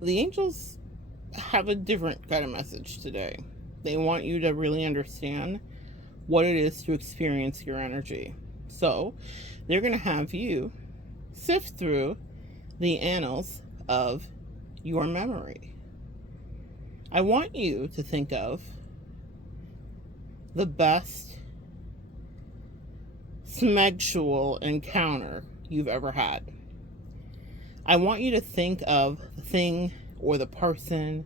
The angels have a different kind of message today. They want you to really understand what it is to experience your energy. So, they're going to have you sift through the annals of your memory. I want you to think of the best smegsual encounter you've ever had. I want you to think of the thing or the person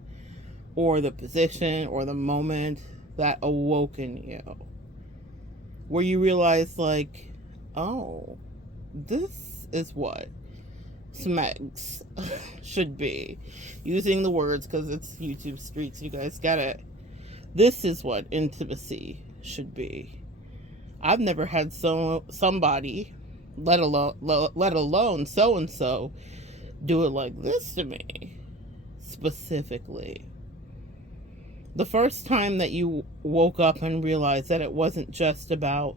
or the position or the moment that awoke in you, where you realize, like, oh, this is what smegs should be. Using the words because it's YouTube streets, you guys get it. This is what intimacy should be. I've never had somebody, let alone so and so, do it like this to me specifically. The first time that you woke up and realized that it wasn't just about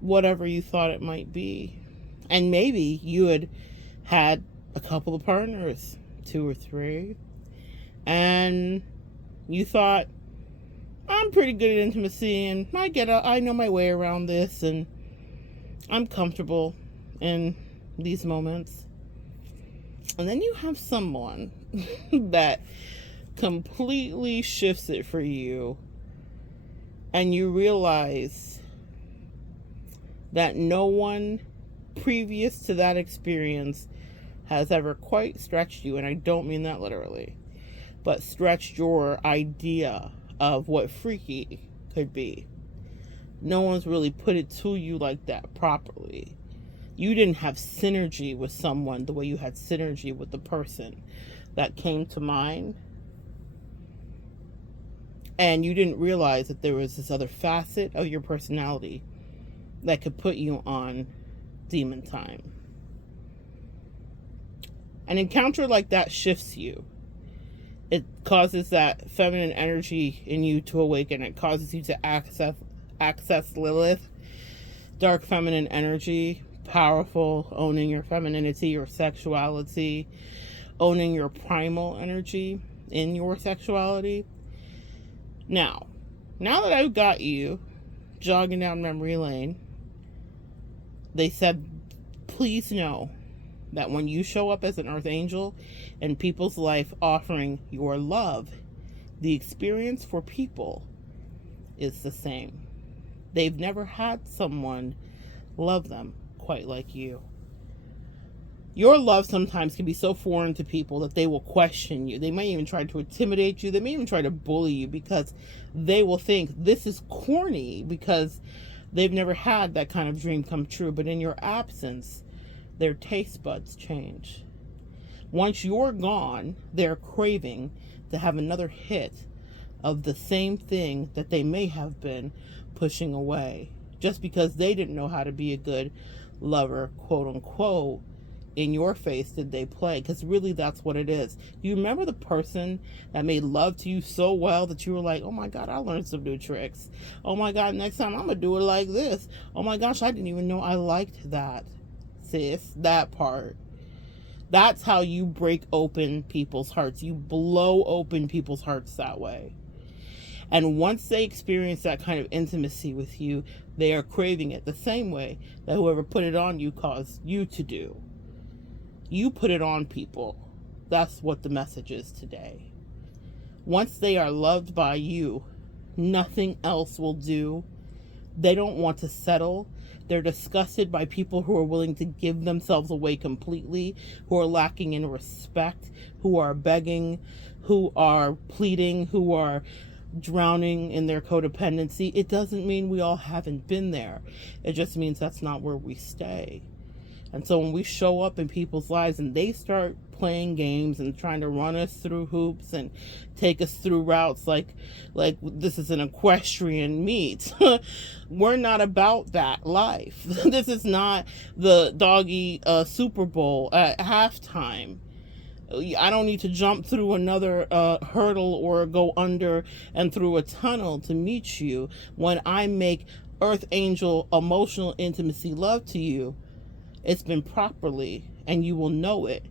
whatever you thought it might be. And maybe you had a couple of partners, 2 or 3, and you thought, I'm pretty good at intimacy and I know my way around this and I'm comfortable in these moments. And then you have someone that completely shifts it for you, and you realize that no one previous to that experience has ever quite stretched you, and I don't mean that literally, but stretched your idea of what freaky could be. No one's really put it to you like that properly. You didn't have synergy with someone the way you had synergy with the person that came to mind. And you didn't realize that there was this other facet of your personality that could put you on demon time. An encounter like that shifts you. It causes that feminine energy in you to awaken. It causes you to access Lilith, dark feminine energy, powerful, owning your femininity, your sexuality, owning your primal energy in your sexuality. Now that I've got you jogging down memory lane, they said, please know that when you show up as an earth angel in people's life offering your love, the experience for people is the same. They've never had someone love them quite like you. Your love sometimes can be so foreign to people that they will question you. They may even try to intimidate you. They may even try to bully you because they will think this is corny because they've never had that kind of dream come true. But in your absence, their taste buds change. Once you're gone, they're craving to have another hit of the same thing that they may have been pushing away just because they didn't know how to be a good lover, quote unquote. In your face did they play, because really that's what it is. You remember the person that made love to you so well that you were like, oh my god, I learned some new tricks. Oh my god, next time I'm gonna do it like this. Oh my gosh, I didn't even know I liked that, sis. That part. That's how you break open people's hearts. You blow open people's hearts that way. And once they experience that kind of intimacy with you, they are craving it the same way that whoever put it on you caused you to do. You put it on people. That's what the message is today. Once they are loved by you, nothing else will do. They don't want to settle. They're disgusted by people who are willing to give themselves away completely, who are lacking in respect, who are begging, who are pleading, who are drowning in their codependency. It doesn't mean we all haven't been there. It just means that's not where we stay. And so when we show up in people's lives and they start playing games and trying to run us through hoops and take us through routes like this is an equestrian meet, we're not about that life. This is not the doggy Super Bowl at halftime. I don't need to jump through another hurdle or go under and through a tunnel to meet you. When I make earth angel emotional intimacy love to you, it's been properly and you will know it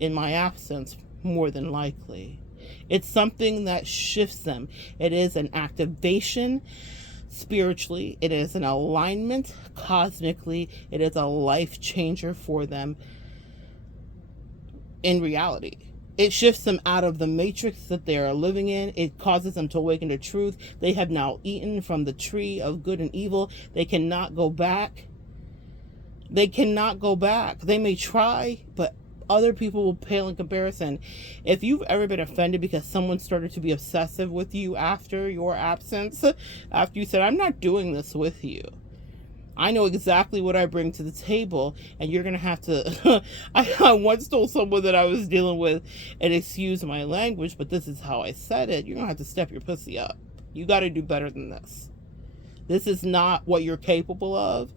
in my absence more than likely. It's something that shifts them. It is an activation spiritually. It is an alignment cosmically. It is a life changer for them in reality. It shifts them out of the matrix that they are living in. It causes them to awaken to truth. They have now eaten from the tree of good and evil. They cannot go back. They cannot go back. They may try, but other people will pale in comparison. If you've ever been offended because someone started to be obsessive with you after your absence, after you said, I'm not doing this with you, I know exactly what I bring to the table, and you're going to have to... I once told someone that I was dealing with, and excuse my language, but this is how I said it, you're going to have to step your pussy up. You got to do better than this. This is not what you're capable of.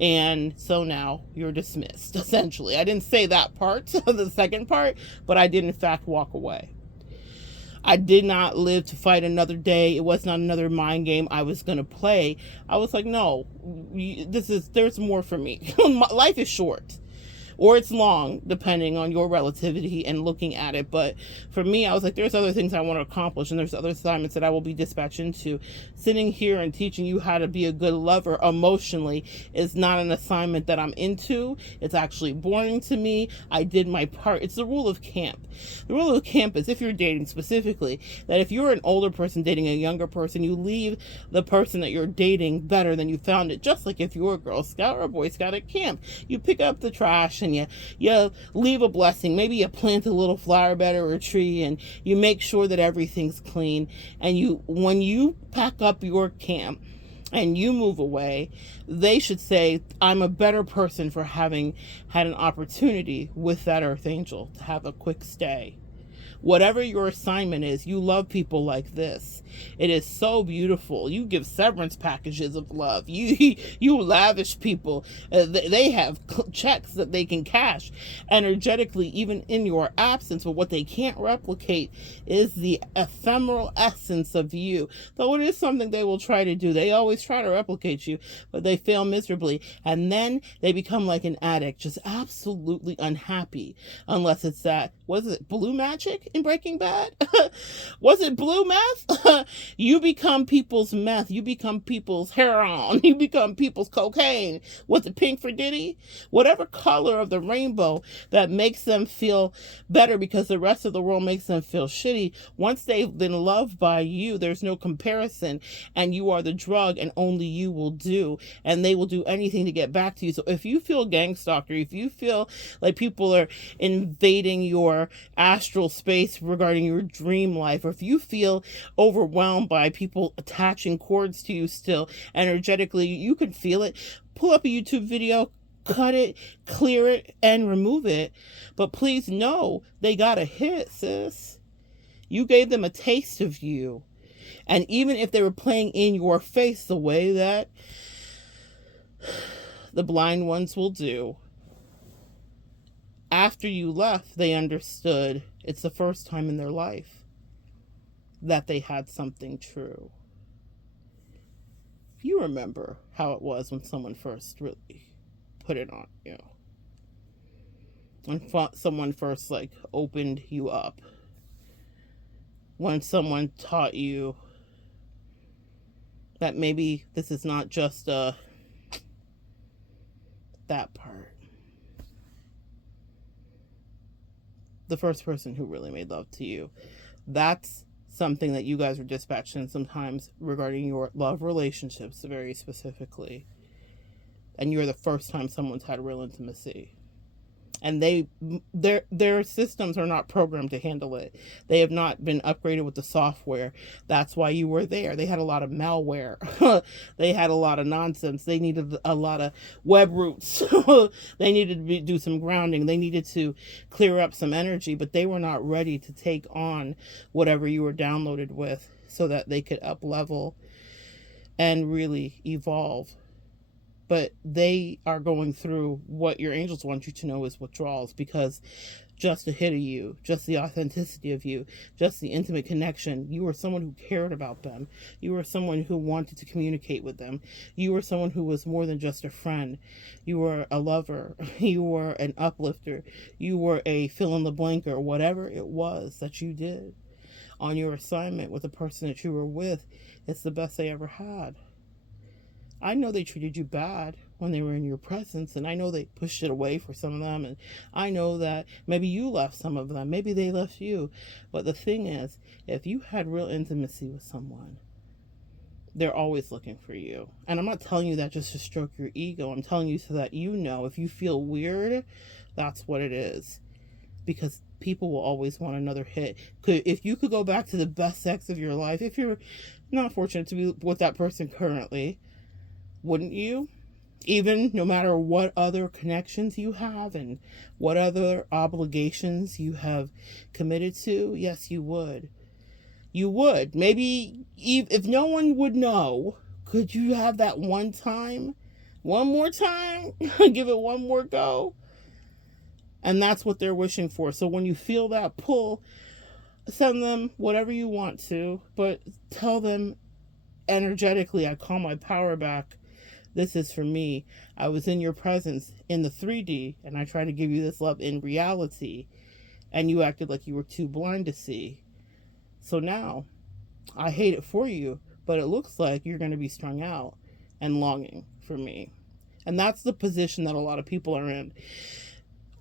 And so now you're dismissed, essentially. I didn't say that part, the second part, but I did in fact walk away. I did not live to fight another day. It was not another mind game I was going to play. I was like, no, there's more for me. Life is short. Or it's long, depending on your relativity and looking at it. But for me, I was like, there's other things I want to accomplish, and there's other assignments that I will be dispatched into. Sitting here and teaching you how to be a good lover emotionally is not an assignment that I'm into. It's actually boring to me. I did my part. It's the rule of camp. The rule of camp is, if you're dating specifically, that if you're an older person dating a younger person, you leave the person that you're dating better than you found it. Just like if you're a Girl Scout or a Boy Scout at camp. You pick up the trash and you leave a blessing. Maybe you plant a little flower bed or a tree, and you make sure that everything's clean. And when you pack up your camp and you move away, they should say, I'm a better person for having had an opportunity with that earth angel to have a quick stay. Whatever your assignment is, you love people like this. It is so beautiful. You give severance packages of love. You lavish people. They have checks that they can cash energetically, even in your absence. But what they can't replicate is the ephemeral essence of you. Though it is something they will try to do. They always try to replicate you, but they fail miserably. And then they become like an addict, just absolutely unhappy. Unless it's that, was it blue magic in Breaking Bad? Was it blue meth? You become people's meth. You become people's heroin. You become people's cocaine. Was it pink for Diddy? Whatever color of the rainbow that makes them feel better because the rest of the world makes them feel shitty. Once they've been loved by you, there's no comparison, and you are the drug, and only you will do, and they will do anything to get back to you. So if you feel gang stalked, or if you feel like people are invading your astral space regarding your dream life, or if you feel overwhelmed by people attaching cords to you still energetically, you can feel it. Pull up a YouTube video, cut it, clear it, and remove it. But please know they got a hit, sis. You gave them a taste of you. And even if they were playing in your face the way that the blind ones will do, after you left, they understood it's the first time in their life that they had something true. You remember how it was when someone first really put it on you. When someone first opened you up. When someone taught you that maybe this is not just that part. The first person who really made love to you. That's something that you guys are dispatched in sometimes regarding your love relationships very specifically. And you're the first time someone's had real intimacy. And their systems are not programmed to handle it. They have not been upgraded with the software. That's why you were there. They had a lot of malware. They had a lot of nonsense. They needed a lot of web roots. They needed to do some grounding. They needed to clear up some energy, but they were not ready to take on whatever you were downloaded with so that they could up level and really evolve. but they are going through what your angels want you to know is withdrawals, because just the hit of you, just the authenticity of you, just the intimate connection, you were someone who cared about them. You were someone who wanted to communicate with them. You were someone who was more than just a friend. You were a lover. You were an uplifter. You were a fill in the blanker, whatever it was that you did on your assignment with the person that you were with. It's the best they ever had. I know they treated you bad when they were in your presence, and I know they pushed it away for some of them, and I know that maybe you left some of them, maybe they left you. But the thing is, if you had real intimacy with someone, they're always looking for you. And I'm not telling you that just to stroke your ego. I'm telling you so that you know, if you feel weird, that's what it is. Because people will always want another hit. If you could go back to the best sex of your life, if you're not fortunate to be with that person currently, wouldn't you? Even no matter what other connections you have and what other obligations you have committed to, yes, you would. You would. Maybe if no one would know, could you have that one time? One more time? Give it one more go? And that's what they're wishing for. So when you feel that pull, send them whatever you want to, but tell them energetically, I call my power back. This is for me. I was in your presence in the 3D, and I tried to give you this love in reality, and you acted like you were too blind to see. So now, I hate it for you, but it looks like you're going to be strung out and longing for me. And that's the position that a lot of people are in.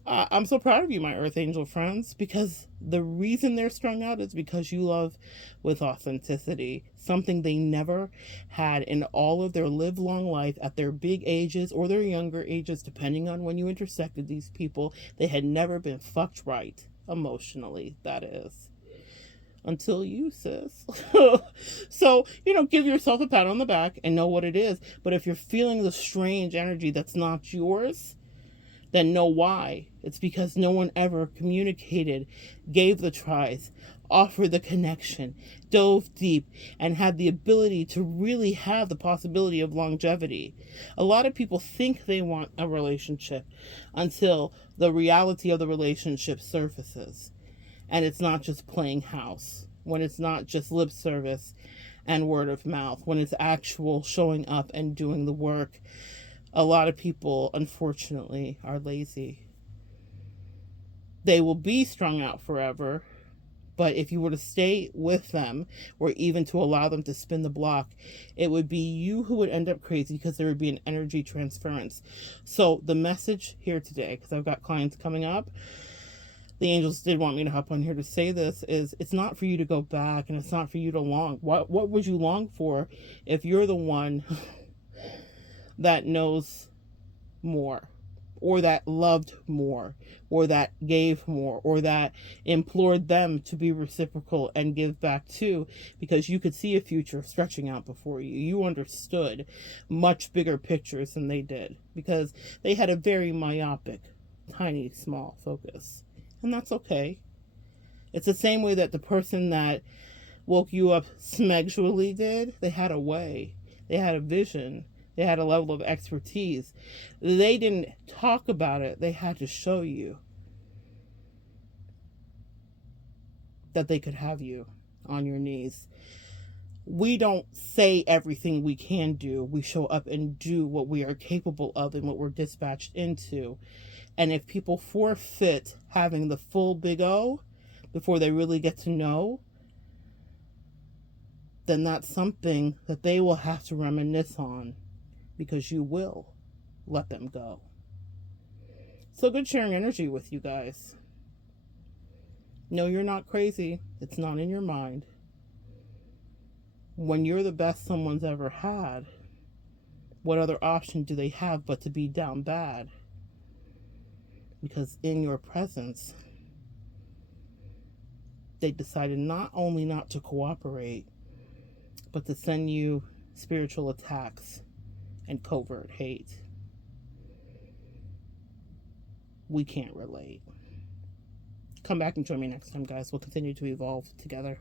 I'm so proud of you, my Earth Angel friends, because the reason they're strung out is because you love with authenticity, something they never had in all of their live-long life at their big ages or their younger ages, depending on when you intersected these people. They had never been fucked right, emotionally, that is. Until you, sis. So, give yourself a pat on the back and know what it is. But if you're feeling the strange energy that's not yours, then know why. It's because no one ever communicated, gave the tries, offered the connection, dove deep, and had the ability to really have the possibility of longevity. A lot of people think they want a relationship until the reality of the relationship surfaces. And it's not just playing house, when it's not just lip service and word of mouth, when it's actual showing up and doing the work. A lot of people, unfortunately, are lazy. They will be strung out forever, but if you were to stay with them, or even to allow them to spin the block, it would be you who would end up crazy, because there would be an energy transference. So the message here today, because I've got clients coming up, the angels did want me to hop on here to say this, is it's not for you to go back, and it's not for you to long. What would you long for if you're the one that knows more, or that loved more, or that gave more, or that implored them to be reciprocal and give back too, because you could see a future stretching out before you. You understood much bigger pictures than they did, because they had a very myopic, tiny, small focus. And that's okay. It's the same way that the person that woke you up smexually did. They had a way. They had a vision. They had a level of expertise. They didn't talk about it. They had to show you that they could have you on your knees. We don't say everything we can do. We show up and do what we are capable of and what we're dispatched into. And if people forfeit having the full big O before they really get to know, then that's something that they will have to reminisce on, because you will let them go. So good sharing energy with you guys. No, you're not crazy. It's not in your mind. When you're the best someone's ever had, what other option do they have but to be down bad? Because in your presence, they decided not only not to cooperate, but to send you spiritual attacks and covert hate. We can't relate. Come back and join me next time, guys. We'll continue to evolve together.